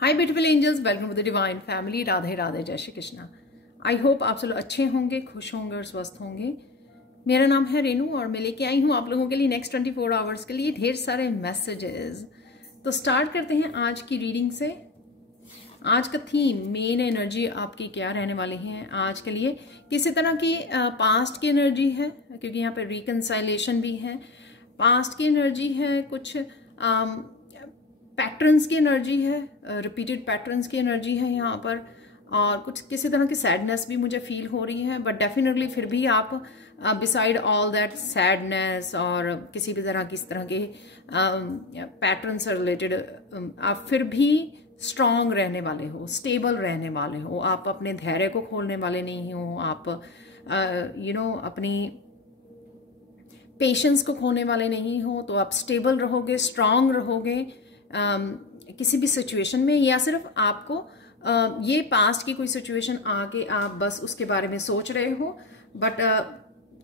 Hi beautiful angels, welcome to the divine family. Radhe Radhe, जय Shri Krishna. I hope आप सब लोग अच्छे होंगे, खुश होंगे और स्वस्थ होंगे। मेरा नाम है रेनू और मैं लेके आई हूँ आप लोगों के लिए नेक्स्ट 24 आवर्स के लिए ढेर सारे मैसेजेस। तो स्टार्ट करते हैं आज की रीडिंग से। आज का थीम, मेन एनर्जी आपकी क्या रहने वाली है आज के लिए। किसी तरह की पास्ट की एनर्जी है, क्योंकि यहाँ पे रिकंसाइलेशन भी है। पास्ट की एनर्जी है, कुछ पैटर्न्स की एनर्जी है, रिपीटेड पैटर्न्स की एनर्जी है यहाँ पर, और कुछ किसी तरह की सैडनेस भी मुझे फील हो रही है। बट डेफिनेटली फिर भी आप बिसाइड ऑल दैट सैडनेस और किसी भी तरह की इस तरह के पैटर्न से रिलेटेड आप फिर भी स्ट्रांग रहने वाले हो, स्टेबल रहने वाले हो। आप अपने धैर्य को खोलने वाले नहीं हो। आप अपनी पेशेंस को खोने वाले नहीं हो। तो आप स्टेबल रहोगे, स्ट्रांग रहोगे किसी भी सिचुएशन में, या सिर्फ आपको ये पास्ट की कोई सिचुएशन आके आप बस उसके बारे में सोच रहे हो। बट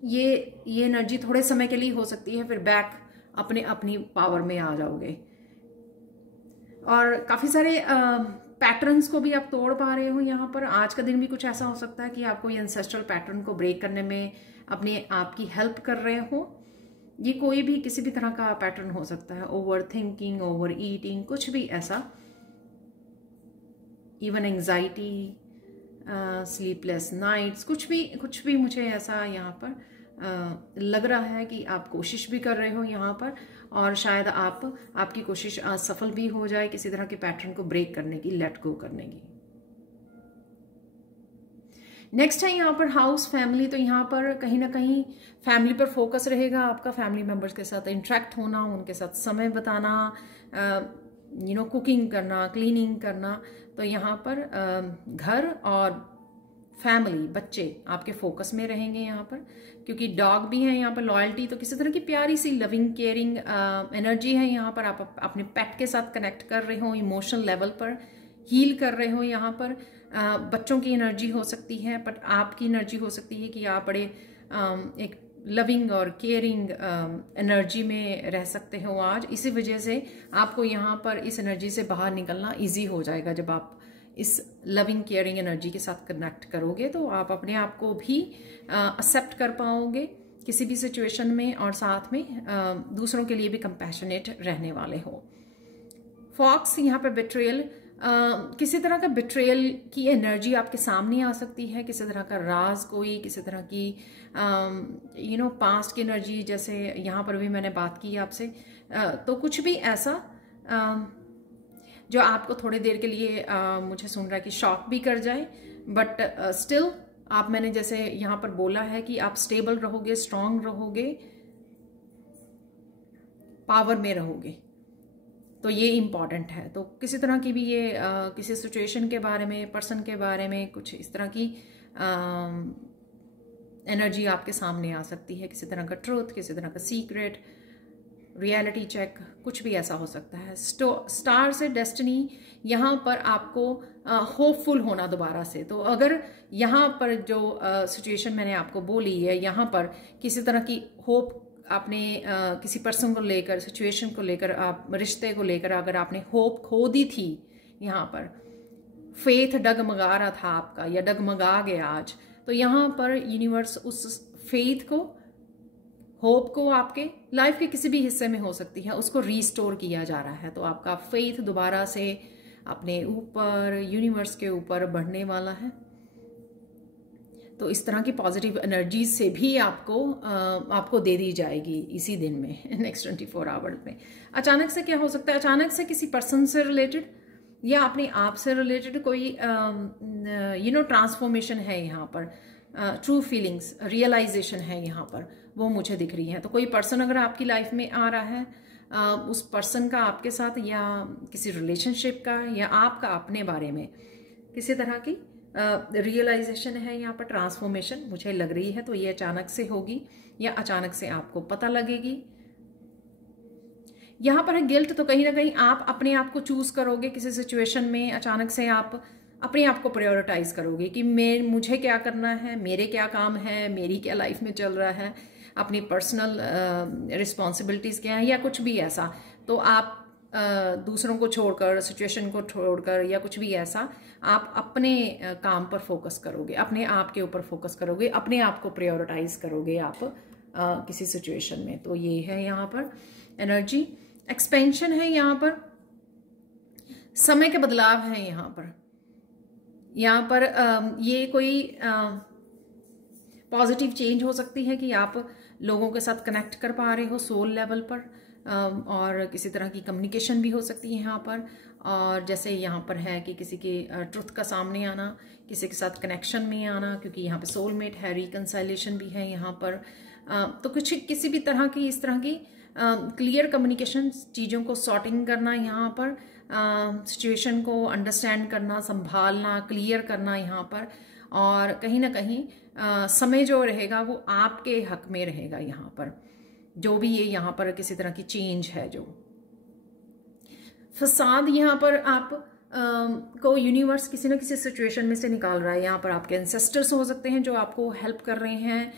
ये एनर्जी थोड़े समय के लिए हो सकती है, फिर बैक अपनी पावर में आ जाओगे। और काफ़ी सारे पैटर्न्स को भी आप तोड़ पा रहे हो यहाँ पर। आज का दिन भी कुछ ऐसा हो सकता है कि आपको ये एंसेस्ट्रल पैटर्न को ब्रेक करने में अपने आप की हेल्प कर रहे हो। ये कोई भी किसी भी तरह का पैटर्न हो सकता है, ओवर थिंकिंग, ओवर ईटिंग, कुछ भी ऐसा, इवन एंजाइटी, स्लीपलेस नाइट्स, कुछ भी मुझे ऐसा यहाँ पर लग रहा है कि आप कोशिश भी कर रहे हो यहाँ पर, और शायद आपकी कोशिश असफल भी हो जाए किसी तरह के पैटर्न को ब्रेक करने की, लेट गो करने की। नेक्स्ट है यहाँ पर हाउस फैमिली। तो यहाँ पर कहीं ना कहीं फैमिली पर फोकस रहेगा आपका। फैमिली मेंबर्स के साथ इंटरेक्ट होना, उनके साथ समय बिताना, कुकिंग करना, क्लीनिंग करना। तो यहाँ पर घर और फैमिली, बच्चे आपके फोकस में रहेंगे यहाँ पर, क्योंकि डॉग भी है यहाँ पर। लॉयल्टी, तो किसी तरह की प्यारी सी लविंग केयरिंग एनर्जी है यहाँ पर। आप अपने पेट के साथ कनेक्ट कर रहे हो, इमोशनल लेवल पर हील कर रहे हो यहाँ पर। बच्चों की एनर्जी हो सकती है, बट आपकी एनर्जी हो सकती है कि आप बड़े एक लविंग और केयरिंग एनर्जी में रह सकते हो आज। इसी वजह से आपको यहाँ पर इस एनर्जी से बाहर निकलना इजी हो जाएगा। जब आप इस लविंग केयरिंग एनर्जी के साथ कनेक्ट करोगे तो आप अपने आप को भी एक्सेप्ट कर पाओगे किसी भी सिचुएशन में, और साथ में दूसरों के लिए भी कंपैशनेट रहने वाले हो। फॉक्स, यहाँ पर बिट्रेयल, किसी तरह का बिट्रेयल की एनर्जी आपके सामने आ सकती है। किसी तरह का राज, कोई किसी तरह की पास्ट की एनर्जी, जैसे यहाँ पर भी मैंने बात की आपसे। तो कुछ भी ऐसा जो आपको थोड़ी देर के लिए मुझे सुन रहा है कि शॉक भी कर जाए, बट स्टिल आप, मैंने जैसे यहाँ पर बोला है कि आप स्टेबल रहोगे, स्ट्रांग रहोगे, पावर में रहोगे। तो ये इम्पॉर्टेंट है। तो किसी तरह की भी ये किसी सिचुएशन के बारे में, पर्सन के बारे में, कुछ इस तरह की एनर्जी आपके सामने आ सकती है। किसी तरह का ट्रूथ, किसी तरह का सीक्रेट, रियलिटी चेक, कुछ भी ऐसा हो सकता है। स्टार से डेस्टिनी, यहाँ पर आपको होपफुल होना दोबारा से। तो अगर यहाँ पर जो सिचुएशन मैंने आपको बोली है, यहाँ पर किसी तरह की होप आपने किसी पर्सन को लेकर, सिचुएशन को लेकर, आप रिश्ते को लेकर अगर आपने होप खो दी थी, यहाँ पर फेथ डगमगा रहा था आपका या डगमगा गया आज, तो यहाँ पर यूनिवर्स उस फेथ को, होप को आपके लाइफ के किसी भी हिस्से में हो सकती है, उसको रीस्टोर किया जा रहा है। तो आपका फेथ दोबारा से अपने ऊपर, यूनिवर्स के ऊपर बढ़ने वाला है। तो इस तरह की पॉजिटिव एनर्जी से भी आपको दे दी जाएगी इसी दिन में, नेक्स्ट 24 आवर्स में। अचानक से क्या हो सकता है? अचानक से किसी पर्सन से रिलेटेड या अपने आप से रिलेटेड कोई ट्रांसफॉर्मेशन है यहाँ पर। ट्रू फीलिंग्स, रियलाइजेशन है यहाँ पर, वो मुझे दिख रही है। तो कोई पर्सन अगर आपकी लाइफ में आ रहा है, उस पर्सन का आपके साथ, या किसी रिलेशनशिप का, या आपका अपने बारे में किसी तरह की रियलाइजेशन है यहाँ पर, ट्रांसफॉर्मेशन मुझे लग रही है। तो ये अचानक से होगी या अचानक से आपको पता लगेगी। यहाँ पर है गिल्ट। तो कहीं ना कहीं आप अपने आप को चूज करोगे किसी सिचुएशन में। अचानक से आप अपने आप को प्रायोरिटाइज करोगे कि मुझे क्या करना है, मेरे क्या काम है, मेरी क्या लाइफ में चल रहा है, अपनी पर्सनल रिस्पॉन्सिबिलिटीज क्या है, या कुछ भी ऐसा। तो आप दूसरों को छोड़कर, सिचुएशन को छोड़कर या कुछ भी ऐसा, आप अपने काम पर फोकस करोगे, अपने आप के ऊपर फोकस करोगे, अपने आप को प्रायोरिटाइज करोगे आप किसी सिचुएशन में। तो ये है यहाँ पर एनर्जी। एक्सपेंशन है यहाँ पर, समय के बदलाव है यहाँ पर। यहाँ पर ये कोई पॉजिटिव चेंज हो सकती है कि आप लोगों के साथ कनेक्ट कर पा रहे हो सोल लेवल पर, और किसी तरह की कम्युनिकेशन भी हो सकती है यहाँ पर। और जैसे यहाँ पर है कि किसी के ट्रुथ का सामने आना, किसी के साथ कनेक्शन में आना, क्योंकि यहाँ पे सोलमेट है, रिकंसाइलेशन भी है यहाँ पर। तो कुछ किसी भी तरह की इस तरह की क्लियर कम्युनिकेशन, चीज़ों को सॉर्टिंग करना यहाँ पर, सिचुएशन को अंडरस्टैंड करना, संभालना, क्लियर करना यहाँ पर। और कहीं ना कहीं समय जो रहेगा वो आपके हक में रहेगा यहाँ पर, जो भी ये यहाँ पर किसी तरह की चेंज है। जो फसाद यहाँ पर आप को यूनिवर्स किसी न किसी सिचुएशन में से निकाल रहा है। यहाँ पर आपके एंसेस्टर्स हो सकते हैं जो आपको हेल्प कर रहे हैं,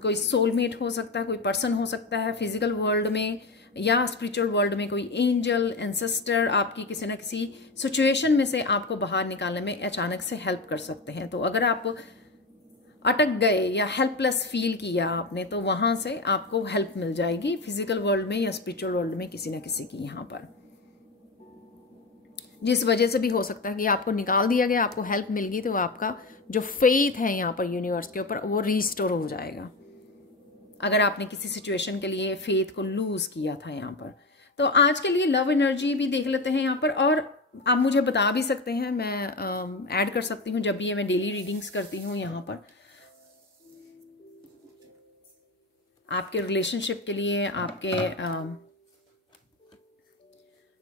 कोई सोलमेट हो सकता है, कोई पर्सन हो सकता है फिजिकल वर्ल्ड में या स्पिरिचुअल वर्ल्ड में, कोई एंजल, एंसेस्टर आपकी किसी न किसी सिचुएशन में से आपको बाहर निकालने में अचानक से हेल्प कर सकते हैं। तो अगर आप अटक गए या हेल्पलेस फील किया आपने, तो वहां से आपको हेल्प मिल जाएगी फिजिकल वर्ल्ड में या स्पिरिचुअल वर्ल्ड में किसी न किसी की। यहाँ पर जिस वजह से भी हो सकता है कि आपको निकाल दिया गया, आपको हेल्प मिल गई, तो आपका जो फेथ है यहाँ पर यूनिवर्स के ऊपर वो रीस्टोर हो जाएगा। अगर आपने किसी सिचुएशन के लिए फेथ को लूज किया था यहाँ पर। तो आज के लिए लव एनर्जी भी देख लेते हैं यहाँ पर। और आप मुझे बता भी सकते हैं, मैं ऐड कर सकती हूँ जब भी मैं डेली रीडिंग्स करती हूँ यहाँ पर। आपके रिलेशनशिप के लिए, आपके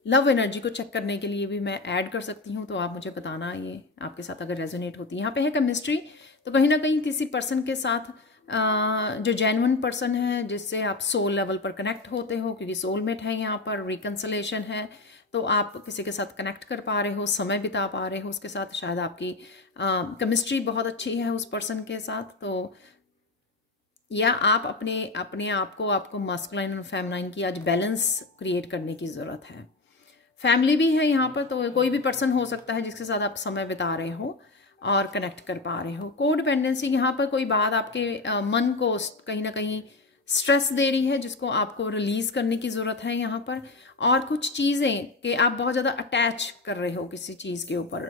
लव एनर्जी को चेक करने के लिए भी मैं ऐड कर सकती हूँ। तो आप मुझे बताना ये आपके साथ अगर रेजोनेट होती है। यहाँ पे है केमिस्ट्री, तो कहीं ना कहीं किसी पर्सन के साथ जो जेन्युइन पर्सन है, जिससे आप सोल लेवल पर कनेक्ट होते हो, क्योंकि सोलमेट है यहाँ पर, रिकंसलेशन है, तो आप किसी के साथ कनेक्ट कर पा रहे हो, समय बिता पा रहे हो उसके साथ। शायद आपकी केमिस्ट्री बहुत अच्छी है उस पर्सन के साथ। तो या आप अपने आप को, आपको मास्कुलाइन और फेमिनाइन की आज बैलेंस क्रिएट करने की ज़रूरत है। फैमिली भी है यहाँ पर, तो कोई भी पर्सन हो सकता है जिसके साथ आप समय बिता रहे हो और कनेक्ट कर पा रहे हो। कोडिपेंडेंसी, यहाँ पर कोई बात आपके मन को कहीं ना कहीं स्ट्रेस दे रही है, जिसको आपको रिलीज करने की ज़रूरत है यहाँ पर। और कुछ चीज़ें कि आप बहुत ज़्यादा अटैच कर रहे हो किसी चीज़ के ऊपर,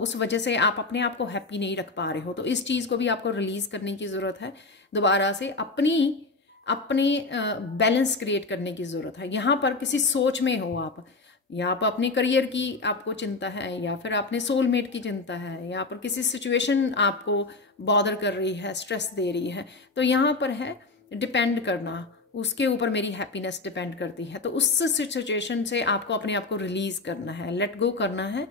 उस वजह से आप अपने आप को हैप्पी नहीं रख पा रहे हो, तो इस चीज़ को भी आपको रिलीज करने की ज़रूरत है। दोबारा से अपने बैलेंस क्रिएट करने की ज़रूरत है। यहाँ पर किसी सोच में हो आप, या आप अपने करियर की आपको चिंता है, या फिर अपने सोलमेट की चिंता है, या पर किसी सिचुएशन आपको बॉदर कर रही है, स्ट्रेस दे रही है, तो यहाँ पर है डिपेंड करना, उसके ऊपर मेरी हैप्पीनेस डिपेंड करती है। तो उस सिचुएशन से आपको अपने आप को रिलीज करना है, लेट गो करना है,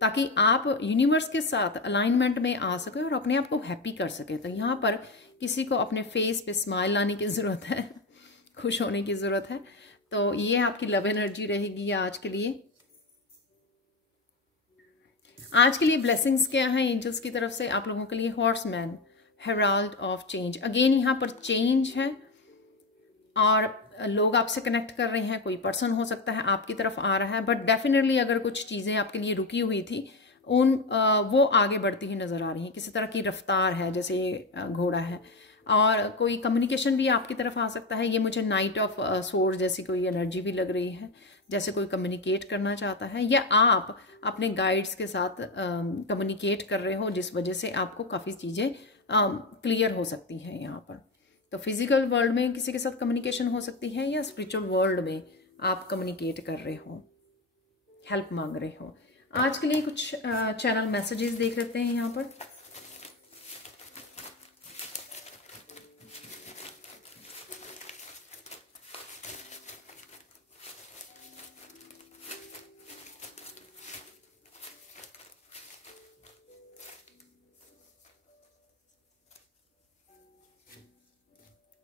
ताकि आप यूनिवर्स के साथ अलाइनमेंट में आ सके और अपने आप को हैप्पी कर सके। तो यहाँ पर किसी को अपने फेस पे स्माइल लाने की ज़रूरत है, खुश होने की ज़रूरत है। तो ये आपकी लव एनर्जी रहेगी आज के लिए। आज के लिए ब्लेसिंग्स क्या है एंजल्स की तरफ से आप लोगों के लिए? Horseman, Herald of change. Again यहाँ पर चेंज है और लोग आपसे कनेक्ट कर रहे हैं, कोई पर्सन हो सकता है आपकी तरफ आ रहा है, बट डेफिनेटली अगर कुछ चीज़ें आपके लिए रुकी हुई थी वो आगे बढ़ती हुई नजर आ रही हैं। किसी तरह की रफ्तार है, जैसे ये घोड़ा है, और कोई कम्युनिकेशन भी आपकी तरफ आ सकता है। ये मुझे नाइट ऑफ सोर्ड जैसी कोई एनर्जी भी लग रही है, जैसे कोई कम्युनिकेट करना चाहता है, या आप अपने गाइड्स के साथ कम्युनिकेट कर रहे हो, जिस वजह से आपको काफ़ी चीज़ें क्लियर हो सकती हैं यहाँ पर। तो फिजिकल वर्ल्ड में किसी के साथ कम्युनिकेशन हो सकती है, या स्पिरिचुअल वर्ल्ड में आप कम्युनिकेट कर रहे हो, हेल्प मांग रहे हो। आज के लिए कुछ चैनल मैसेजेस देख लेते हैं यहाँ पर।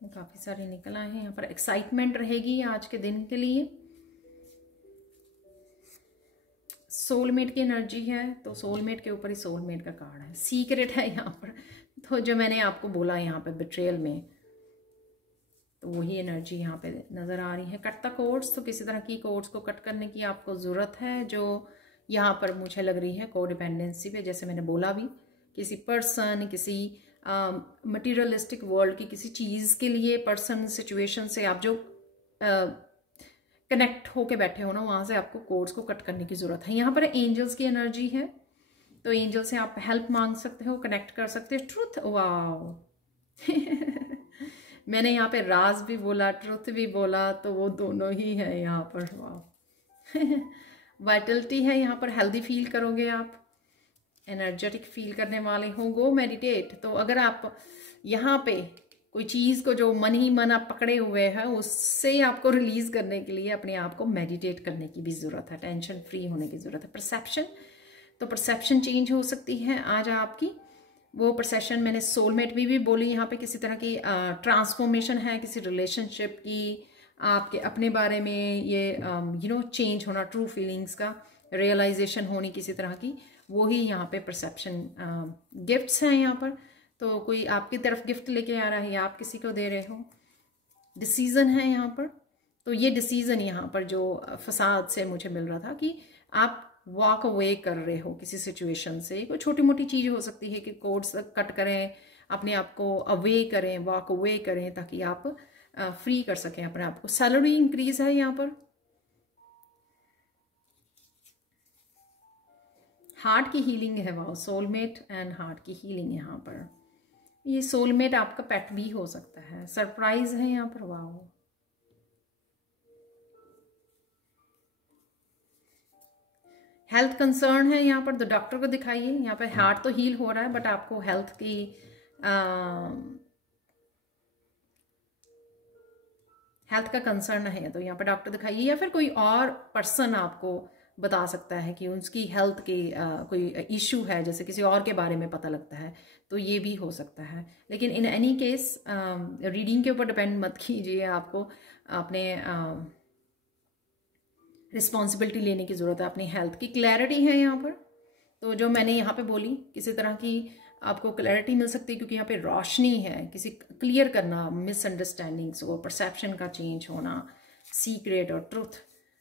काफी सारे निकल आए हैं यहाँ पर। एक्साइटमेंट रहेगी आज के दिन के लिए। सोलमेट की एनर्जी है, तो सोलमेट के ऊपर ही सोलमेट का कार्ड है। सीक्रेट है यहाँ पर, तो जो मैंने आपको बोला यहाँ पे बिट्रेयल में, तो वही एनर्जी यहाँ पे नज़र आ रही है। कट द कोड्स, तो किसी तरह की कोड्स को कट करने की आपको ज़रूरत है, जो यहाँ पर मुझे लग रही है कोडिपेंडेंसी पे, जैसे मैंने बोला भी, किसी पर्सन, किसी मटीरियलिस्टिक वर्ल्ड की किसी चीज़ के लिए, पर्सन, सिचुएशन से आप जो कनेक्ट होके बैठे हो ना, वहाँ से आपको कोड्स को कट करने की ज़रूरत है। यहाँ पर एंजल्स की एनर्जी है, तो एंजल से आप हेल्प मांग सकते हो, कनेक्ट कर सकते हो। ट्रुथ, वाओ मैंने यहाँ पे राज भी बोला, ट्रुथ भी बोला, तो वो दोनों ही है यहाँ पर। वाओ वाइटलिटी है यहाँ पर, हेल्दी फील करोगे आप, एनर्जेटिक फील करने वाले हो। गो मेडिटेट, तो अगर आप यहाँ पे कोई चीज़ को जो मन ही मन आप पकड़े हुए हैं, उससे आपको रिलीज करने के लिए अपने आप को मेडिटेट करने की भी ज़रूरत है, टेंशन फ्री होने की ज़रूरत है। परसेप्शन, तो परसेप्शन चेंज हो सकती है आज आपकी। वो परसेप्शन मैंने सोलमेट भी बोली, यहाँ पे किसी तरह की ट्रांसफॉर्मेशन है, किसी रिलेशनशिप की, आपके अपने बारे में ये चेंज होना, ट्रू फीलिंग्स का रियलाइजेशन होनी किसी तरह की, वो ही यहाँ पे परसेप्शन। गिफ्ट्स हैं यहाँ पर, तो कोई आपकी तरफ गिफ्ट लेके आ रहा है या आप किसी को दे रहे हो। डिसीजन है यहाँ पर, तो ये डिसीजन यहाँ पर जो फसाद से मुझे मिल रहा था कि आप वॉक अवे कर रहे हो किसी सिचुएशन से। कोई छोटी मोटी चीज़ हो सकती है कि कोड्स कट करें, अपने आप को अवे करें, वॉक अवे करें, ताकि आप फ्री कर सकें अपने आप को। सैलरी इंक्रीज है यहाँ पर। हार्ट की हीलिंग है, वाह, सोलमेट एंड हार्ट की हीलिंग यहाँ पर। ये सोलमेट आपका पेट भी हो सकता है। सरप्राइज है यहाँ पर, वाह। हेल्थ कंसर्न है यहाँ पर, तो डॉक्टर को दिखाइए। यहाँ पर हार्ट तो हील हो रहा है, बट आपको हेल्थ की हेल्थ का कंसर्न है, तो यहाँ पर डॉक्टर दिखाइए। या फिर कोई और पर्सन आपको बता सकता है कि उसकी हेल्थ की कोई इशू है, जैसे किसी और के बारे में पता लगता है, तो ये भी हो सकता है। लेकिन इन एनी केस रीडिंग के ऊपर डिपेंड मत कीजिए, आपको अपने रिस्पॉन्सिबिलिटी लेने की ज़रूरत है अपनी हेल्थ की। क्लैरिटी है यहाँ पर, तो जो मैंने यहाँ पे बोली, किसी तरह की आपको क्लैरिटी मिल सकती है, क्योंकि यहाँ पे रोशनी है, किसी क्लियर करना मिसअंडरस्टैंडिंग्स को, परसेप्शन का चेंज होना, सीक्रेट और ट्रुथ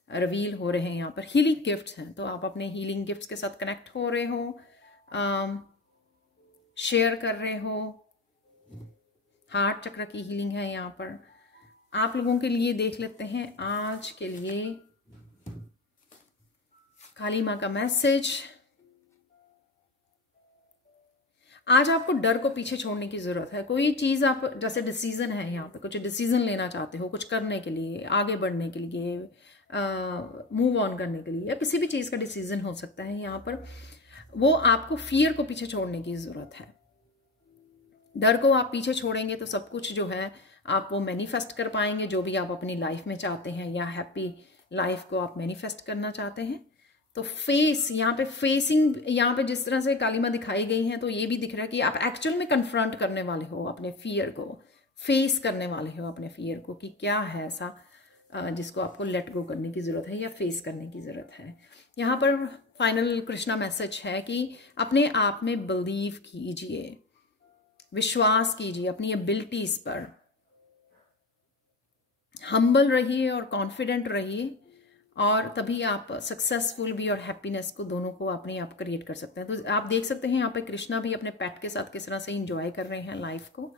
रिवील हो रहे हैं यहाँ पर। हीलिंग गिफ्ट्स हैं, तो आप अपने हीलिंग गिफ्ट्स के साथ कनेक्ट हो रहे हो, शेयर कर रहे हो। हार्ट चक्र की हीलिंग है यहाँ पर। आप लोगों के लिए देख लेते हैं आज के लिए काली माँ का मैसेज। आज आपको डर को पीछे छोड़ने की जरूरत है। कोई चीज आप, जैसे डिसीजन है यहाँ पे, कुछ डिसीजन लेना चाहते हो, कुछ करने के लिए, आगे बढ़ने के लिए, मूव ऑन करने के लिए, या किसी भी चीज का डिसीजन हो सकता है यहाँ पर, वो आपको फियर को पीछे छोड़ने की जरूरत है। डर को आप पीछे छोड़ेंगे तो सब कुछ जो है आप वो मैनिफेस्ट कर पाएंगे, जो भी आप अपनी लाइफ में चाहते हैं, या हैप्पी लाइफ को आप मैनिफेस्ट करना चाहते हैं। तो फेस, यहाँ पे फेसिंग, यहाँ पे जिस तरह से काली माँ दिखाई गई हैं, तो ये भी दिख रहा है कि आप एक्चुअल में कन्फ्रंट करने वाले हो अपने फियर को, फेस करने वाले हो अपने फियर को, कि क्या है ऐसा जिसको आपको लेट गो करने की ज़रूरत है या फेस करने की ज़रूरत है। यहाँ पर फाइनल कृष्णा मैसेज है कि अपने आप में बिलीव कीजिए, विश्वास कीजिए अपनी एबिलिटीज पर, हम्बल रहिए और कॉन्फिडेंट रहिए, और तभी आप सक्सेसफुल भी और हैप्पीनेस को, दोनों को अपने आप क्रिएट कर सकते हैं। तो आप देख सकते हैं यहाँ पे कृष्णा भी अपने पेट के साथ किस तरह से इंजॉय कर रहे हैं लाइफ को।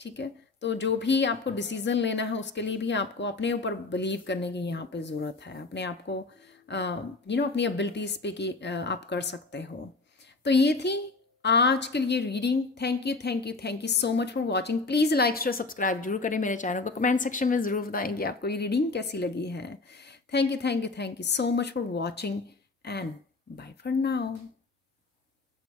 ठीक है, तो जो भी आपको डिसीजन लेना है उसके लिए भी आपको अपने ऊपर बिलीव करने की यहाँ पे ज़रूरत है, अपने आप को अपनी एबिलिटीज़ पे कि आप कर सकते हो। तो ये थी आज के लिए reading. Thank you, thank you, thank you so much for watching. Please like share subscribe जरूर करें मेरे चैनल को। कमेंट सेक्शन में ज़रूर बताएंगे आपको ये रीडिंग कैसी लगी है। Thank you, thank you, thank you so much for watching, and bye for now.